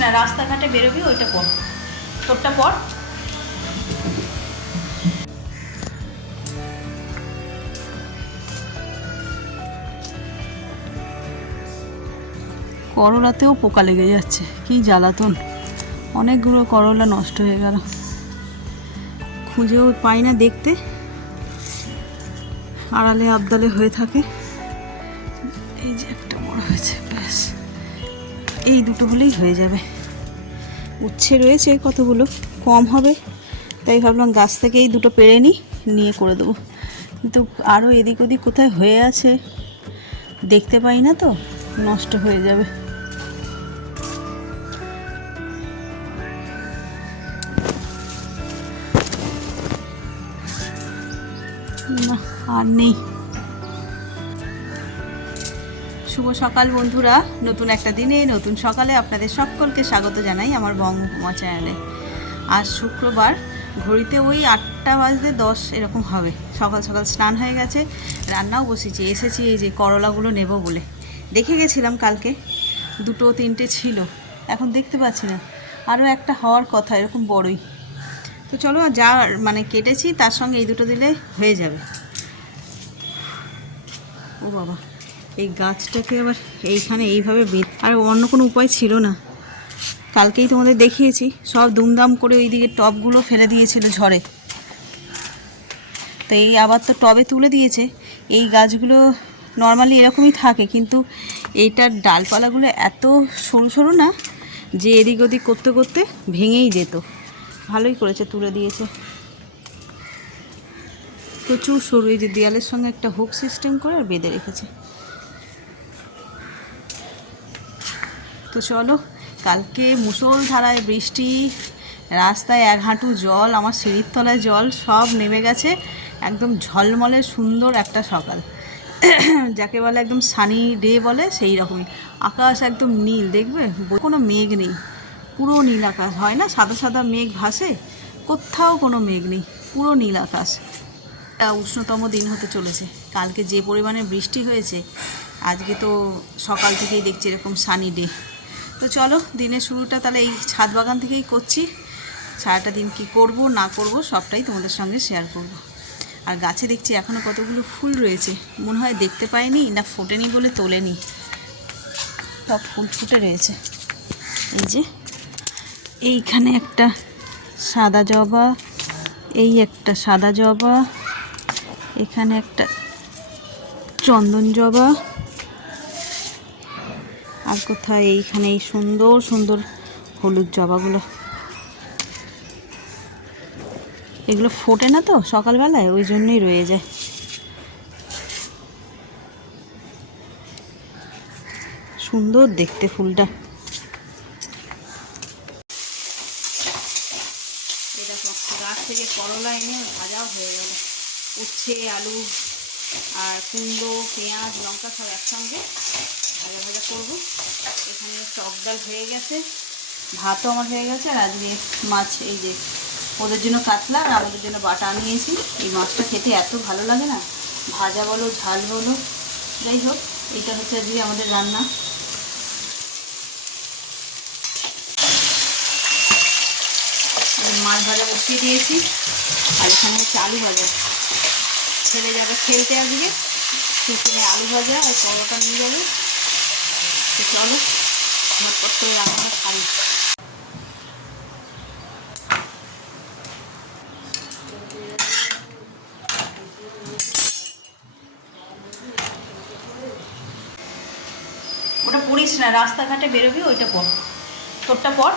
না, রাস্তাঘাটে বেরোবি ওইটা পর, তোরটা পর। করলাতেও পোকা লেগে যাচ্ছে, কি জ্বালাতন। অনেকগুলো করলা নষ্ট হয়ে গেল, খুঁজেও পাই না দেখতে, আড়ালে আবদালে হয়ে থাকে। এই যে একটা বড় হয়েছে, ব্যাস এই দুটো হলেই হয়ে যাবে। উচ্ছে রয়েছে কতগুলো, কম হবে তাই ভাবলাম গাছ থেকে এই দুটো পেড়ে নিয়ে করে দেবো, কিন্তু আরও এদিক ওদিক কোথায় হয়ে আছে দেখতে পাই না তো, নষ্ট হয়ে যাবে। না আর নেই। শুভ সকাল বন্ধুরা, নতুন একটা দিনে নতুন সকালে আপনাদের সকলকে স্বাগত জানাই আমার বঙ্গমা চ্যানেলে। আজ শুক্রবার, ঘড়িতে ওই 8টা বাজতে 10 এরকম হবে। সকাল সকাল স্নান হয়ে গেছে, রান্নাও বসেছি। এসেছি এই যে করলাগুলো নেব বলে, দেখে গেছিলাম কালকে 2-3টে ছিল, এখন দেখতে পাচ্ছি না, আরও একটা হওয়ার কথা এরকম বড়ই। তো চলো যা মানে কেটেছি তার সঙ্গে এই দুটো দিলে হয়ে যাবে। ও বাবা, এই গাছটাকে আবার এইখানে এইভাবে আর অন্য কোনো উপায় ছিল না। কালকেই তোমাদের দেখিয়েছি, সব দুমদাম করে ওইদিকে টবগুলো ফেলে দিয়েছিল ঝড়ে, তো এই আবার তো টবে তুলে দিয়েছে। এই গাছগুলো নর্মালি এরকমই থাকে, কিন্তু এইটার ডালপালাগুলো এত সরু সরু না যে এদিক ওদিক করতে করতে ভেঙেই যেত। ভালোই করেছে তুলে দিয়েছে, প্রচুর সরু। এই যে দেয়ালের সঙ্গে একটা হুক সিস্টেম করে আর বেঁধে রেখেছে। তো চলো, কালকে মুষলধারায় বৃষ্টি, রাস্তায় 1 হাঁটু জল, আমার সিঁড়ির তলায় জল, সব নেমে গেছে। একদম ঝলমলে সুন্দর একটা সকাল, যাকে বলে একদম সানি ডে বলে, সেই রকমই। আকাশ একদম নীল, দেখবে কোনো মেঘ নেই, পুরো নীল আকাশ। হয় না সাদা সাদা মেঘ ভাসে, কোথাও কোনো মেঘ নেই, পুরো নীল আকাশ। একটা উষ্ণতম দিন হতে চলেছে। কালকে যে পরিমাণে বৃষ্টি হয়েছে, আজকে তো সকাল থেকেই দেখছি এরকম সানি ডে। তো চলো, দিনের শুরুটা তাহলে এই ছাদ বাগান থেকেই করছি। সারাটা দিন কি করব না করব সবটাই তোমাদের সঙ্গে শেয়ার করব। আর গাছে দেখছি এখনও কতগুলো ফুল রয়েছে, মনে হয় দেখতে পাইনি না ফোটেনি বলে তোলেনি, সব ফুল ফুটে রয়েছে। এই যে এইখানে একটা সাদা জবা, এই একটা সাদা জবা, এখানে একটা চন্দন জবা, আর কোথায় এইখানে এই সুন্দর সুন্দর হলুদ জবাগুলো। এগুলো ফোটে না তো সকালবেলায়, ওই জন্যই রয়ে যায়। সুন্দর দেখতে ফুলটা। এই দেখো, গাছ থেকে করলা এনে ভাজাও হয়ে গেল। উচ্ছে, আলু আর কুমড়ো, পেঁয়াজ, লঙ্কা সব একসঙ্গে ভাজা ভাজা করবো। এখানে টক ডাল হয়ে গেছে, ভাতও আমার হয়ে গেছে। আর আজকে মাছ, এই যে ওদের জন্য কাতলা আর আমাদের জন্য বাটা নিয়েছি। এই মাছটা খেতে এত ভালো লাগে না, ভাজা বলো ঝাল বলো, যাই হোক এইটা হচ্ছে আজকে আমাদের রান্না। মাছ ভাজা বসিয়ে দিয়েছি, আর এখানে হচ্ছে আলু ভাজা। ছেলে যাবে খেলতে আজকে, টিফিনে আলু ভাজা আর পরোটা নিয়ে যাবে। তো চলো ঝটপট করে রান্নাটা খাই। ওটা পড়িস না, রাস্তাঘাটে বেরোবি ওইটা পর, তোরটা পর।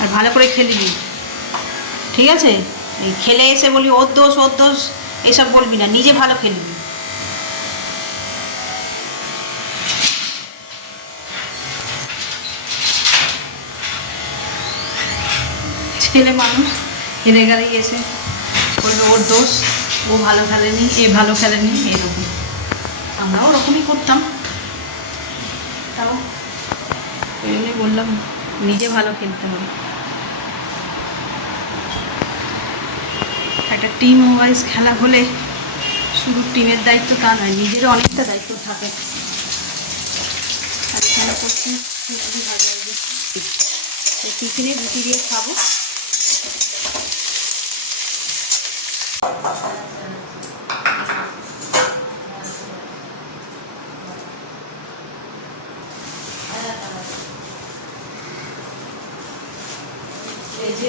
আর ভালো করে খেলবি, ঠিক আছে? এই খেলে এসে বলি ওর দোষ ওর দোষ এসব বলবি না, নিজে ভালো খেলবি। ছেলে মানুষ, হেরে গেলেই এসে বলবে ওর দোষ, ও ভালো খেলেনি, এ ভালো খেলেনি, এরকম। আমরাও ওরকমই করতাম, তাও ওই জন্যই বললাম নিজে ভালো খেলতে হবে। একটা টিম ওয়াইজ খেলা হলে শুধু টিমের দায়িত্ব তা নয়, নিজেরও অনেকটা দায়িত্ব থাকে। আর এখানে করছি রুটি ভাজা, টিফিনে রুটি দিয়ে খাবো। এই যে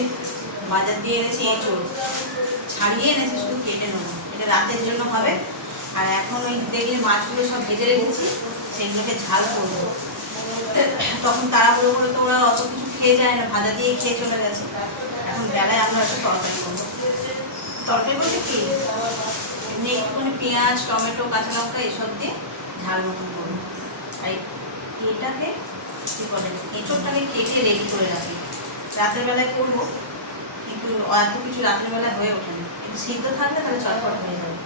বাজার দিয়ে এনেছি এঁচোড়, ছাড়িয়ে এনেছি, শুধু কেটে নেবো, এটা রাতের জন্য হবে। আর এখন ওই দেখলে মাছগুলো সব ভেজে রেখেছি, সেগুলোকে ঝাল করবো। তখন তারা বলে তো ওরা অত কিছু খেয়ে যায় না, ভাজা দিয়ে খেয়ে চলে গেছে। এখন বেলায় আমরা একটা তরকারি করবো। তরকারি বলতে কি, এমনি একটুখানি পেঁয়াজ, টমেটো, কাঁচা লঙ্কা এসব দিয়ে ঝাল মতন করবো। আর এটাকে কী করে, এঁচোড়টাকে কেটে রেডি করে রাখি, রাতের বেলায় করবো। কিন্তু এত কিছু রাতের বেলায় হয়ে ওঠে না, কিন্তু সিদ্ধ থাকলে তাহলে চটপট হয়ে যাবে।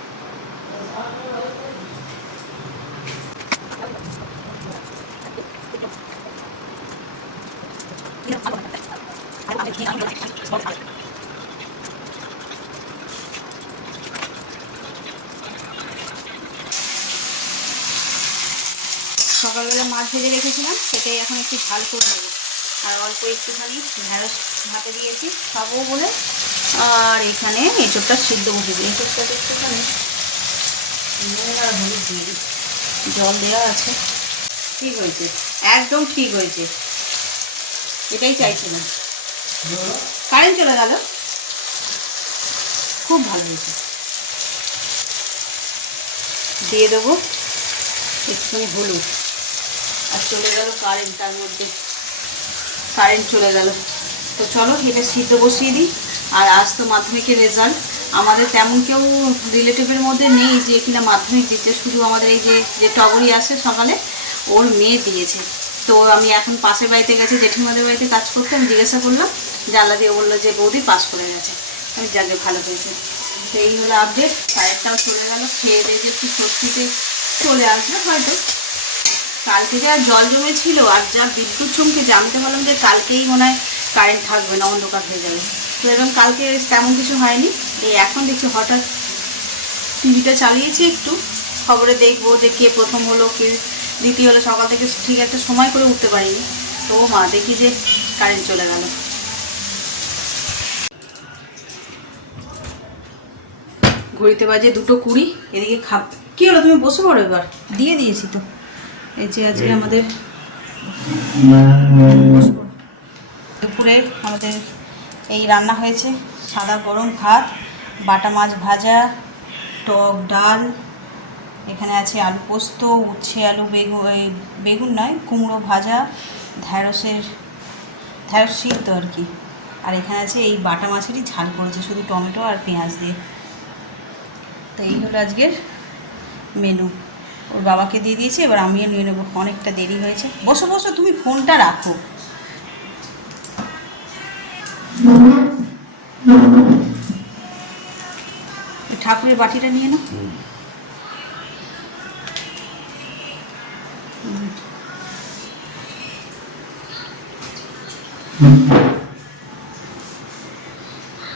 সকালবেলা মাছ ভেজে রেখেছিলাম, সেটাই এখন একটু ঝাল করে নেবো। আর অল্প একটুখানি ঢেঁড়স ভাতে দিয়েছি খাবো বলে। আর এখানে এঁচোড়টা সিদ্ধ বসেছি, এঁচোড়টাতে একটুখানি নুন আর হলুদ দিয়ে দিই, জল দেওয়া আছে। ঠিক হয়েছে, একদম ঠিক হয়েছে, এটাই চাইছিলাম। কারেন্ট চলে গেল, খুব ভালো হয়েছে। দিয়ে দেবো একটুখানি হলুদ, আর চলে গেল কারেন্ট, তার মধ্যে কারেন্ট চলে গেল। তো চলো এটা সিদ্ধ বসিয়ে দিই। আর আজ তো মাধ্যমিকের রেজাল্ট, আমাদের তেমন কেউ রিলেটিভের মধ্যে নেই যে কিনা মাধ্যমিক দিচ্ছে, শুধু আমাদের এই যে টগরি আসে সকালে, ওর মেয়ে দিয়েছে। তো আমি এখন পাশের বাড়িতে গেছি, জেঠিমাদের বাড়িতে কাজ করতে, আমি জিজ্ঞাসা করলাম, জানলা দিয়ে বললো যে বৌদি পাস করে গেছে। আমি যাকে ভালো হয়েছে। তো এই হলো আপডেট। কারেন্টটাও চলে গেল, খেয়ে দিয়ে যে একটু স্বস্তিতে চলে আসবে হয়তো। কালকে যা জল জমেছিল আর যা বিদ্যুৎ চমকেছে, আমি তো ভাবলাম যে কালকেই মনে হয় কারেন্ট থাকবে না, অন্ধকার হয়ে যাবে। তো এরকম কালকে তেমন কিছু হয়নি। এই এখন দেখছি হঠাৎ টিভিটা চালিয়েছি, একটু খবরে দেখবো যে কে প্রথম হলো, কে দ্বিতীয় হলো। সকাল থেকে ঠিক একটা সময় করে উঠতে পারিনি। তো মা দেখি যে কারেন্ট চলে গেল। ঘড়িতে বাজে 2:20। এদিকে কী হলো, তুমি বসে পড়ো, এবার দিয়ে দিয়েছি তো। এই যে আজকে আমাদের দুপুরে আমাদের এই রান্না হয়েছে, সাদা গরম ভাত, বাটা মাছ ভাজা, টক ডাল, এখানে আছে আলু পোস্ত, উচ্ছে আলু, বেগুন নয় কুমড়ো ভাজা, ঢ্যাঁড়স সিদ্ধ আর কি। আর এখানে আছে এই বাটা মাছেরই ঝাল করেছে, শুধু টমেটো আর পেঁয়াজ দিয়ে। তো এই হলো আজকের মেনু। ওর বাবাকে দিয়ে দিয়েছি, এবার আমিও নিয়ে নেবো, অনেকটা দেরি হয়েছে। বসো বসো, তুমি ফোনটা রাখো। ঠাকুরের বাটিটা নিয়ে নাও।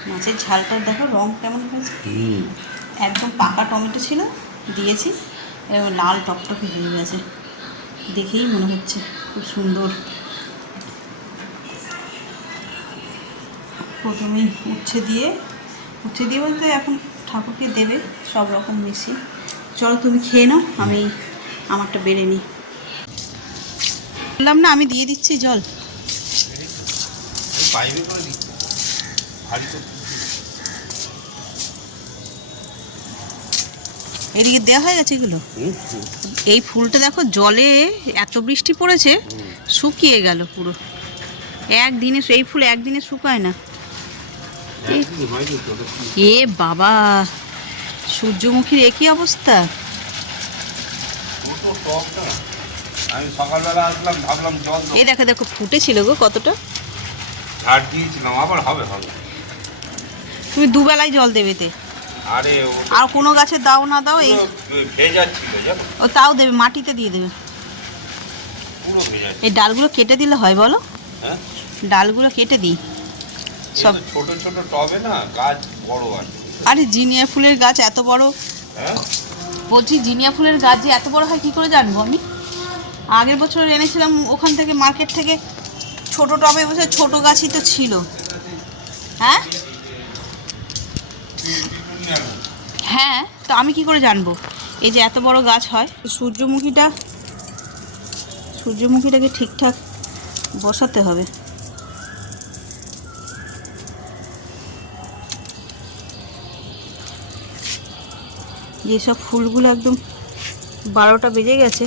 মাছের ঝালটা দেখো রং কেমন হয়েছে, একদম পাকা টমেটো ছিল দিয়েছি, এবার লাল টকটকে হয়ে গেছে, দেখেই মনে হচ্ছে খুব সুন্দর। প্রথমেই উচ্ছে দিয়ে বলতে এখন ঠাকুরকে দেবে সব রকম মিশিয়ে। চলো তুমি খেয়ে নাও, আমি আমারটা বেড়ে নিই। বললাম না আমি দিয়ে দিচ্ছি জল। এদিকে দেওয়া হয়ে গেছে এগুলো। এই ফুলটা দেখো জলে এত বৃষ্টি পড়েছে, শুকিয়ে গেল পুরো একদিনে। এই ফুল একদিনে শুকায় না। এ বাবা, সূর্যমুখীর একই অবস্থা। আমি সকালবেলা আসলাম, ভাবলাম জল এই দেখো দেখো ফুটেছিল গো কতটা, ঝাড় দিয়েছিলাম, আবার হবে। তুমি দুবেলায় জল দেবে তে। আরে আর কোনো গাছে দাও না দাও, এই ভেজা ছিল জানো, ও তাও দেবে, মাটিতে দিয়ে দেবে। পুরো ভেজা। এই ডালগুলো কেটে দিলে হয় বলো? হ্যাঁ, ডালগুলো কেটে দিই সব। ছোট ছোট টবে না গাছ বড় আছে। আরে জিনিয়া ফুলের গাছ এত বড় হ্যাঁ বলছি জিনিয়া ফুলের গাছ যে এত বড় হয় কি করে জানবো আমি? আগের বছর এনেছিলাম ওখান থেকে, মার্কেট থেকে, ছোট টবে বসে, ছোট গাছই তো ছিল। হ্যাঁ হ্যাঁ, তো আমি কি করে জানবো এই যে এত বড় গাছ হয়? সূর্যমুখীটাকে ঠিকঠাক বসাতে হবে। যেসব ফুলগুলো একদম 12টা বেজে গেছে,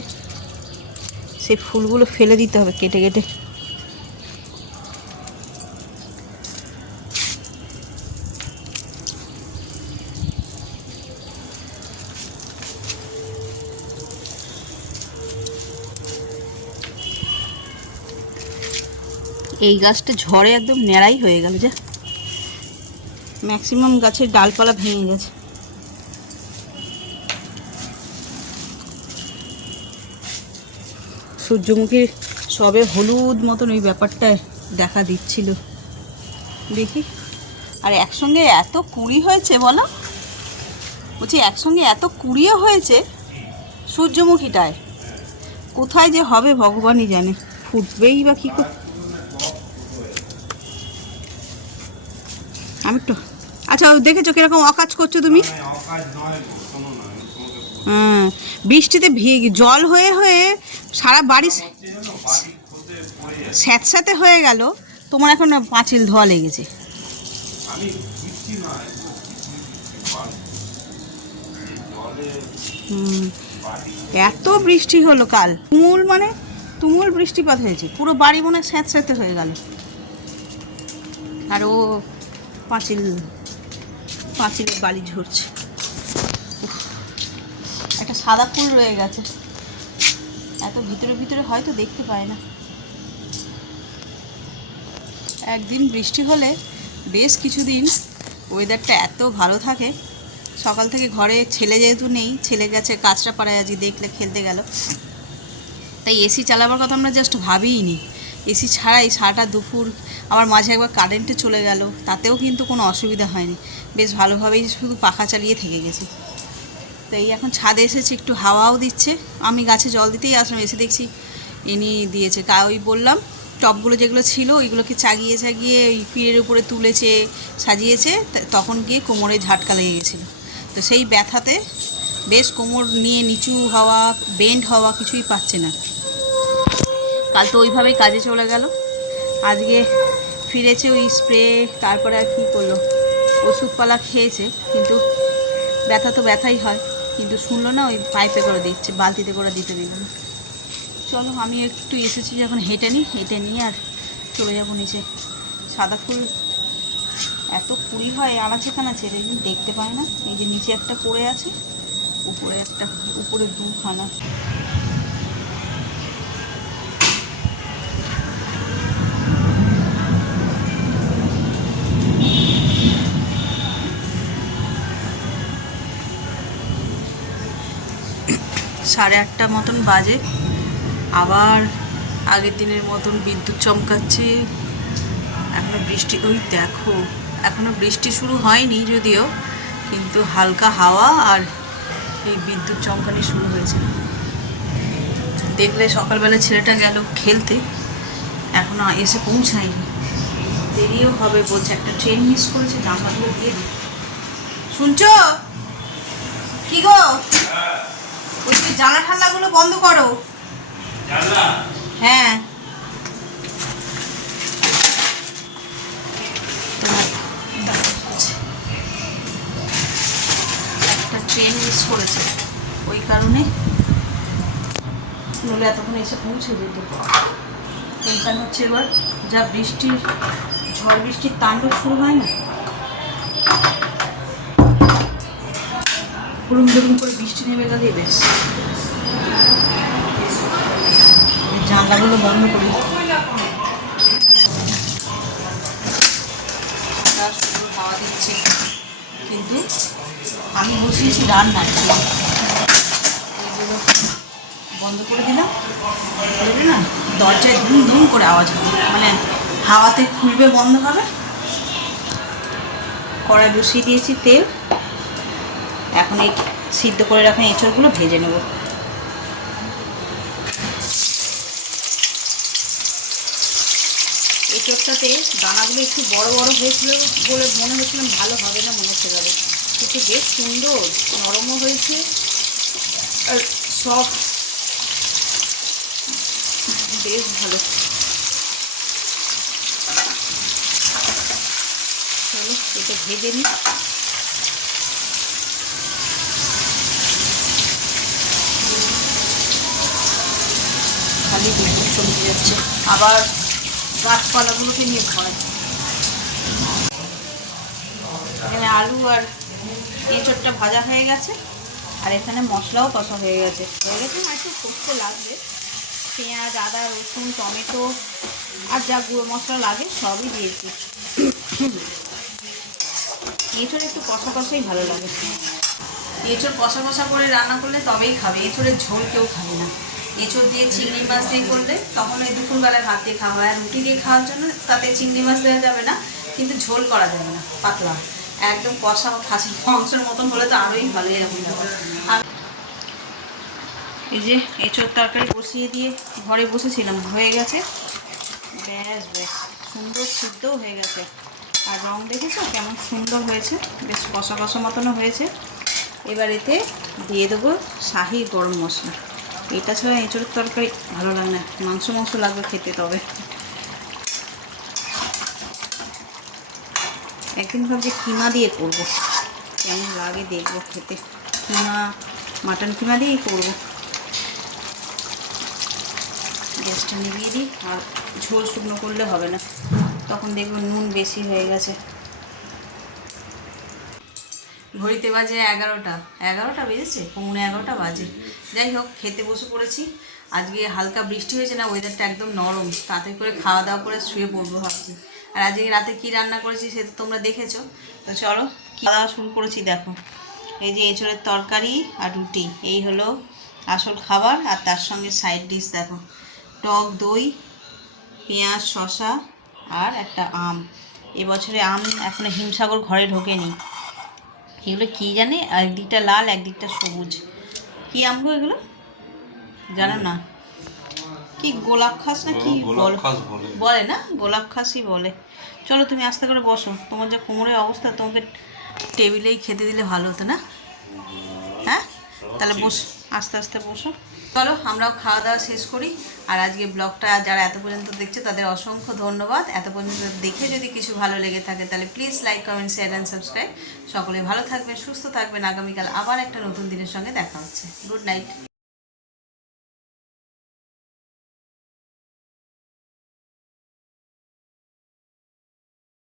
সেই ফুলগুলো ফেলে দিতে হবে কেটে কেটে। এই গাছটা ঝড়ে একদম ন্যাড়াই হয়ে গেল, যা ম্যাক্সিমাম গাছের ডালপালা ভেঙে গেছে। সূর্যমুখীর সবে হলুদ মতন ওই ব্যাপারটায় দেখা দিচ্ছিল, দেখি। আর একসঙ্গে এত কুঁড়ি হয়েছে বলো, বলছি একসঙ্গে এত কুঁড়িও হয়েছে সূর্যমুখীটায়। কোথায় যে হবে ভগবানই জানে, ফুটবেই বা কী করে। আমি তো আচ্ছা, দেখেছো কিরকম অকাজ করছো তুমি? হ্যাঁ, বৃষ্টিতে জল হয়ে হয়ে সারা বাড়ি স্যাঁতস্যাঁতে হয়ে গেল। তোমার এখন পাঁচিল ধোয়া লেগেছে। এত বৃষ্টি হলো কাল, তুমুল বৃষ্টিপাত হয়েছে, পুরো বাড়ি মনে হয় স্যাঁতস্যাঁতে হয়ে গেল। আর ও পাঁচিলের বালি ঝরছে। একটা সাদা ফুল রয়ে গেছে, এত ভিতরে ভিতরে হয়তো দেখতে পায় না। একদিন বৃষ্টি হলে বেশ কিছুদিন ওয়েদারটা এত ভালো থাকে। সকাল থেকে ঘরে ছেলে যেহেতু নেই, ছেলে গেছে কাঁচরাপাড়ায়, আজকে দেখলে খেলতে গেল, তাই এসি চালাবার কথা আমরা জাস্ট ভাবিই নি। এসি ছাড়াই সারাটা দুপুর, আবার মাঝে একবার কারেন্টে চলে গেল, তাতেও কিন্তু কোনো অসুবিধা হয়নি, বেশ ভালোভাবেই শুধু পাখা চালিয়ে থেকে গেছে। তাই এখন ছাদে এসেছি, একটু হাওয়াও দিচ্ছে। আমি গাছে জল দিতেই আসলাম, এসে দেখছি ইনি দিয়েছে। ওই বললাম টবগুলো যেগুলো ছিল ওইগুলোকে চাগিয়ে চাগিয়ে ওই পিঁড়ের উপরে তুলেছে, সাজিয়েছে, তখন গিয়ে কোমরে ঝাটকা লেগে গেছিলো। তো সেই ব্যথাতে বেশ কোমর নিয়ে নিচু হওয়া, বেন্ড হওয়া কিছুই পাচ্ছে না। কাল তো ওইভাবেই কাজে চলে গেল। আজকে ফিরেছে ওই স্প্রে, তারপরে আর কী করলো, ওষুধপালা খেয়েছে, কিন্তু ব্যথা তো ব্যথাই হয়। কিন্তু শুনলো না, ওই পাইপে করে দিচ্ছে, বালতিতে করে দিতে দিল না। চলো আমি একটু এসেছি যখন হেঁটে নিয়ে আর চলে যাবো নিচে। সাদা ফুল এত কুড়ি হয় আনাচে কানাচে, দেখতে পায় না। এই যে নিচে একটা পড়ে আছে, উপরে দুখানা। সাড়ে 8টা মতন বাজে, আবার আগের দিনের মতন বিদ্যুৎ চমকাচ্ছে। এখনো বৃষ্টি, ওই দেখো এখনো বৃষ্টি শুরু হয়নি যদিও, কিন্তু হালকা হাওয়া আর এই বিদ্যুৎ চমকানি শুরু হয়েছে। দেখলে সকালবেলা ছেলেটা গেল খেলতে, এখনো এসে পৌঁছায়নি, দেরিও হবে বলছে। একটা ট্রেন মিস করেছে, জানলাগুলো দিয়ে দিই। শুনছো কি গো? ওই জানলা ঠান্ডাগুলো বন্ধ করো। হ্যাঁ, একটা ট্রেন মিস করেছে, ওই কারণে, নইলে এতক্ষণ এসে পৌঁছে যেত। টেনশন হচ্ছে এবার, যা বৃষ্টির, ঝড় বৃষ্টির তাণ্ডব শুরু হয় না, হুড়ুম দুরুম করে বৃষ্টি নেমে গেলেই বেশ। জানলাগুলো বন্ধ করি, সুন্দর হাওয়া দিচ্ছে, কিন্তু আমি বসিয়েছি রান্না, এইগুলো বন্ধ করে দিলাম, না দরজায় ধুম ধুম করে আওয়াজ হবে, মানে হাওয়াতে খুলবে বন্ধ হবে। কড়াই বসিয়ে দিয়েছি তেল, এখন এই সিদ্ধ করে রাখা এঁচড়গুলো ভেজে নেব। এঁচড়টাতে দানাগুলো একটু বড় বড় হয়েছিল বলে মনে হচ্ছিল ভালো হবে না, মনে হচ্ছে যাবে, কিন্তু বেশ সুন্দর নরমও হয়েছে আর সব বেশ ভালো। চলো এটা ভেজে নিই। খালি দুপুর চমকে যাচ্ছে, আবার গাছপালাগুলোকে নিয়ে ভয়। এখানে আলু আর এঁচড়টা ভাজা হয়ে গেছে, আর এখানে মশলাও কষা হয়ে গেছে আর একটু কষতে লাগবে। পেঁয়াজ, আদা, রসুন, টমেটো আর যা গুঁড়ো মশলা লাগে সবই দিয়েছি। এঁচড় একটু কষা কষাই ভালো লাগে। এঁচড় কষা কষা করে রান্না করলে তবেই খাবে, এঁচড়ের ঝোল কেউ খাবে না। এঁচড় দিয়ে চিংড়ি মাছ দিয়ে করলে তখন ওই দুপুরবেলায় ভাত দিয়ে খাওয়া হয়, আর রুটি দিয়ে খাওয়ার জন্য তাতে চিংড়ি মাছ দেওয়া যাবে না, কিন্তু ঝোল করা যাবে না, পাতলা একদম কষা খাসি মাংসের মতন হলে তো আরোই ভালো এরকম ব্যাপার। এই যে এঁচড় তরকারি বসিয়ে দিয়ে ঘরে বসেছিলাম, হয়ে গেছে, ব্যাস ব্যাস সুন্দর সিদ্ধও হয়ে গেছে। আর রং দেখেছো কেমন সুন্দর হয়েছে, বেশ কষা কষা মতনও হয়েছে। এবার এতে দিয়ে দেবো শাহি গরম মশলা। এটা ছাড়া এঁচড়ের তরকারি ভালো লাগে না, মাংস মাংস লাগবে খেতে। তবে একদিন ভাবছি কিমা দিয়ে করব, কেমন লাগে দেখবো খেতে। কিমা, মাটন কিমা দিয়েই করবো। গ্যাসটা নিভিয়ে দিই, আর ঝোল শুকনো করলে হবে না, তখন দেখবো নুন বেশি হয়ে গেছে। ঘড়িতে বাজে 11টা বেজেছে, 11:45 বাজে। যাই হোক, খেতে বসে পড়েছি। আজকে হালকা বৃষ্টি হয়েছে না, ওয়েদারটা একদম নরম, তাতে করে খাওয়া দাওয়া করে শুয়ে পড়বো ভাবছি। আর আজকে রাতে কি রান্না করেছি সে তো তোমরা দেখেছো। তো চলো খাওয়া দাওয়া শুরু করেছি। দেখো এই যে এঁচড়ের তরকারি আর রুটি, এই হলো আসল খাবার। আর তার সঙ্গে সাইড ডিশ দেখো, টক দই, পেঁয়াজ, শসা আর একটা আম। এবছরে আম এখনো হিমসাগর ঘরে ঢোকেনি। এগুলো কী জানে, একদিকটা লাল একদিকটা সবুজ, কী আম গো এগুলো জানো না? কি গোলাপ খাস না কি বলে না, গোলাপ খাসই বলে। চলো তুমি আস্তে করে বসো, তোমার যা কোমরের অবস্থা, তোমাকে টেবিলেই খেতে দিলে ভালো হতো না? হ্যাঁ তাহলে বস, আস্তে আস্তে বসো। চলো আমরাও খাওয়া দাওয়া শেষ করি। আর আজকে ব্লগটা যারা এত পর্যন্ত দেখছে তাদের অসংখ্য ধন্যবাদ। এত পর্যন্ত দেখে যদি কিছু ভালো লেগে থাকে তাহলে please like, comment, share and subscribe. সকলে ভালো থাকবেন, সুস্থ থাকবেন। আগামীকাল আবার একটা নতুন দিনের সঙ্গে দেখা হচ্ছে। Good night.